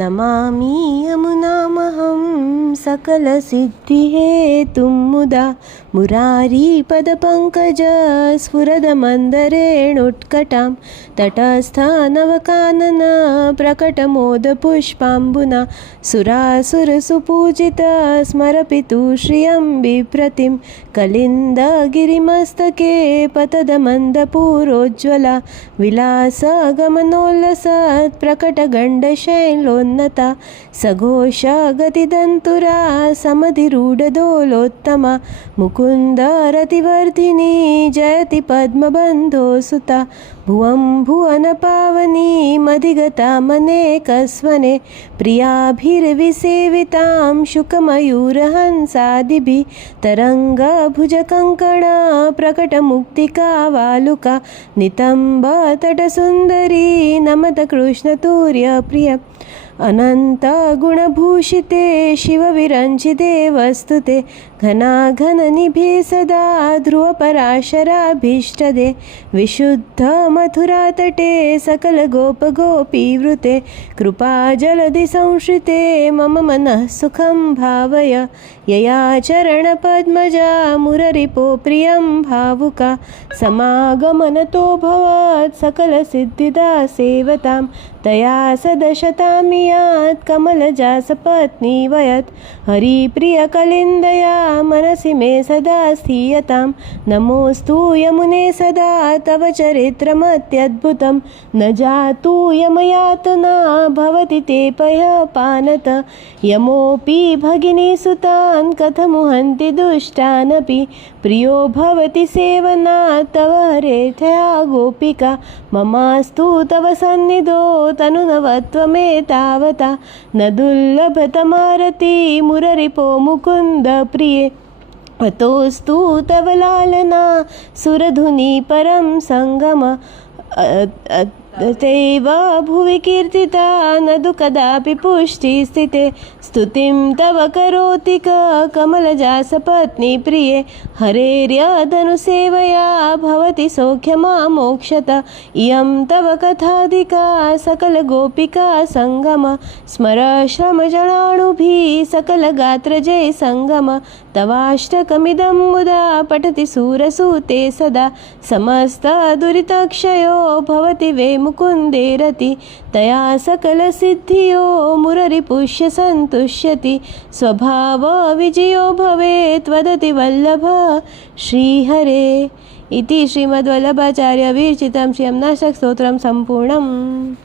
नमामि यमुनामहं सकलसिद्धिहेतुं मुदा मुरारीपदपङ्कजस्फुरदमन्दरेणुत्कटां तटस्थनवकानन प्रकटमोदपुष्पाम्बुना सुरासुरसुपूजिता स्मरपितु श्रियं बिभ्रतिं कलिन्दगिरिमस्तके पतदमन्दपूरोज्ज्वला विलासगमनोल्लसत् प्रकटगण्डशैलोन्नता सघोषगतिदन्तुरा समधिरूढदोलोत्तमा मुकुन्दरतिवर्धिनी जयति पद्मबन्धोसुता भुवं भुवनपावनी मधिगता मनेकस्वने प्रियाभिर्विसेवितां शुकमयूरहंसादिभिः तरङ्गभुजकङ्कणा प्रकटमुक्तिकावालुका नितम्बतटसुन्दरी नमत कृष्णतुर्यप्रिय अनन्तगुणभूषिते शिवविरञ्चिते वस्तुते घनाघननिभे सदा ध्रुवपराशराभीष्टदे विशुद्धमथुरातटे सकलगोपगोपीवृते कृपाजलधि संश्रिते मम मनः सुखं भावय यया चरणपद्मजा मुररिपो प्रियं भावुका समागमनतो भवत् सकलसिद्धिदा सेवतां तया सदशतामियात् कमलजा सपत्नी वयत् हरिप्रियकलिन्दया मनसि मे सदा स्थीयतां नमोऽस्तु यमुने सदा तव चरित्रमत्यद्भुतं न जातु यमयातना भवति ते पयपानत यमोऽपि भगिनीसुतान् कथमुहन्ति दुष्टानपि प्रियो भवति सेवनात् तव हरेथया गोपिका ममास्तु तव सन्निधौ तनुनवत्वमेतावता न दुर्लभतमारति मुररिपो मुकुन्द प्रिये अतोऽस्तु तव लालना सुरधुनी परं सङ्गम तैव भुवि कीर्तिता नदु कदापि पुष्टिस्थिते स्तुतिं तव करोति कमलजा सपत्नी प्रिये हरेर्यदनुसेवया भवति सौख्यमामोक्षत इयं तव कथाधिका सकलगोपिका सङ्गम स्मर श्रमजनाणुभिः सकलगात्रजय सङ्गम तवाष्टकमिदं मुदा पठति सूरसूते सदा समस्तदुरितक्षयो भवति वे मुकुन्दे रति तया सकलसिद्धियो मुररिपुष्य सन्तुष्यति स्वभावविजयो भवेत् वदति वल्लभ श्रीहरे इति श्रीमद्वल्लभाचार्य विरचितं श्री यमुनाष्टकस्तोत्रं सम्पूर्णम्।